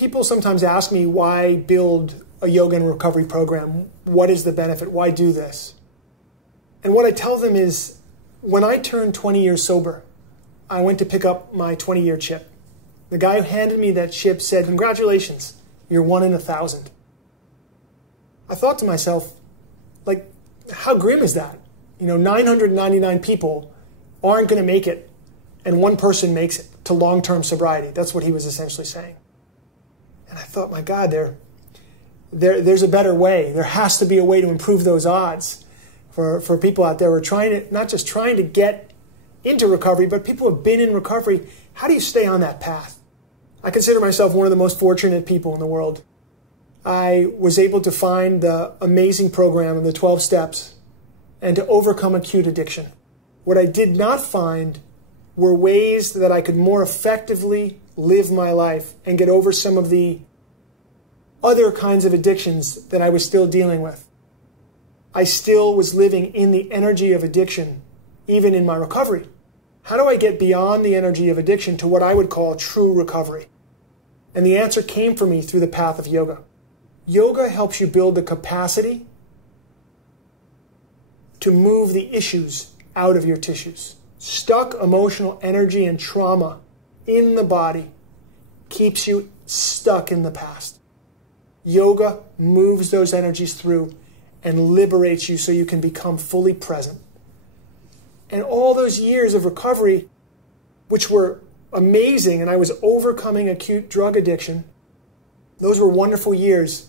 People sometimes ask me why build a yoga and recovery program? What is the benefit? Why do this? And what I tell them is, when I turned 20 years sober, I went to pick up my 20-year chip. The guy who handed me that chip said, "Congratulations, you're 1 in 1,000. I thought to myself, like, how grim is that? 999 people aren't going to make it, and one person makes it to long-term sobriety. That's what he was essentially saying. And I thought, my God, there's a better way. There has to be a way to improve those odds for people out there who are trying to, not just trying to get into recovery, but people who have been in recovery. How do you stay on that path? I consider myself one of the most fortunate people in the world. I was able to find the amazing program of the 12 steps and to overcome acute addiction. What I did not find were ways that I could more effectively live my life and get over some of the other kinds of addictions that I was still dealing with. I still was living in the energy of addiction, even in my recovery. How do I get beyond the energy of addiction to what I would call true recovery? And the answer came for me through the path of yoga. Yoga helps you build the capacity to move the issues out of your tissues. Stuck emotional energy and trauma in the body keeps you stuck in the past. Yoga moves those energies through and liberates you so you can become fully present. And all those years of recovery, which were amazing, and I was overcoming acute drug addiction, those were wonderful years,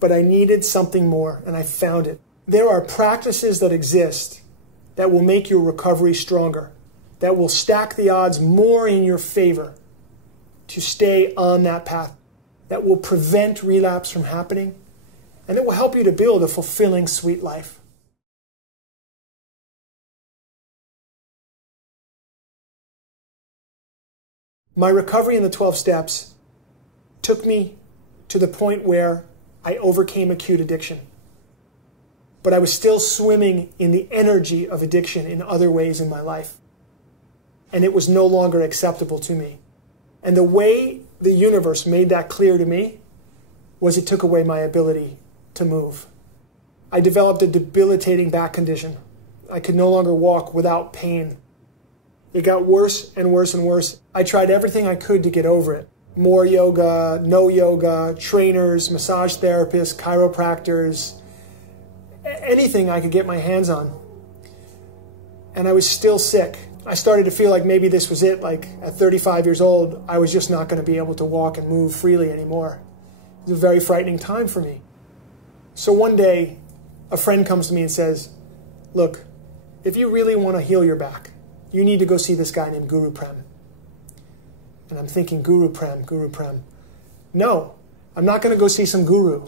but I needed something more, and I found it. There are practices that exist that will make your recovery stronger, that will stack the odds more in your favor to stay on that path, that will prevent relapse from happening, and it will help you to build a fulfilling, sweet life. My recovery in the 12 steps took me to the point where I overcame acute addiction. But I was still swimming in the energy of addiction in other ways in my life. And it was no longer acceptable to me. And the way the universe made that clear to me was it took away my ability to move. I developed a debilitating back condition. I could no longer walk without pain. It got worse and worse and worse. I tried everything I could to get over it. More yoga, no yoga, trainers, massage therapists, chiropractors, anything I could get my hands on. And I was still sick. I started to feel like maybe this was it. Like at 35 years old, I was just not going to be able to walk and move freely anymore. It was a very frightening time for me. So one day, a friend comes to me and says, "Look, if you really want to heal your back, you need to go see this guy named Guru Prem." And I'm thinking, Guru Prem, Guru Prem. No, I'm not going to go see some guru.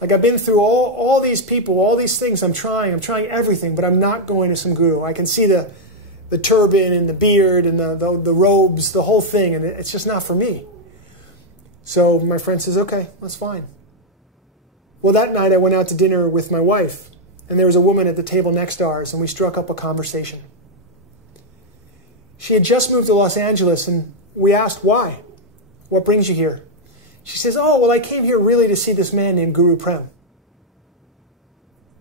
Like, I've been through all these people, all these things. I'm trying everything, but I'm not going to some guru. I can see the turban and the beard and the robes, the whole thing, and it's just not for me. So my friend says, "Okay, that's fine." Well, that night I went out to dinner with my wife, and there was a woman at the table next to ours, and we struck up a conversation. She had just moved to Los Angeles, and we asked, "Why? What brings you here?" She says, "Oh, well, I came here really to see this man named Guru Prem."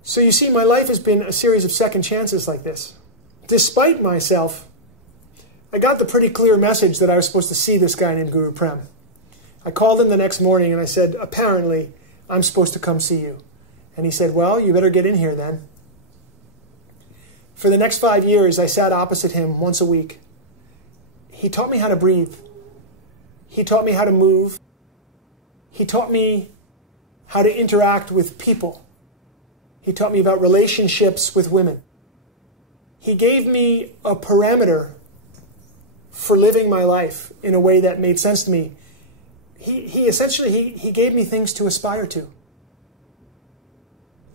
So you see, my life has been a series of second chances like this. Despite myself, I got the pretty clear message that I was supposed to see this guy named Guru Prem. I called him the next morning and I said, "Apparently, I'm supposed to come see you." And he said, "Well, you better get in here then." For the next 5 years, I sat opposite him once a week. He taught me how to breathe. He taught me how to move. He taught me how to interact with people. He taught me about relationships with women. He gave me a parameter for living my life in a way that made sense to me. He essentially gave me things to aspire to.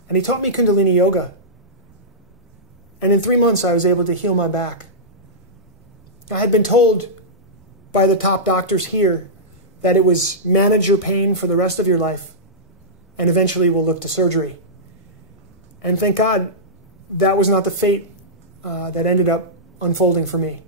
And he taught me Kundalini Yoga. And in 3 months, I was able to heal my back. I had been told by the top doctors here that it was manage your pain for the rest of your life, and eventually we'll look to surgery. And thank God that was not the fate that ended up unfolding for me.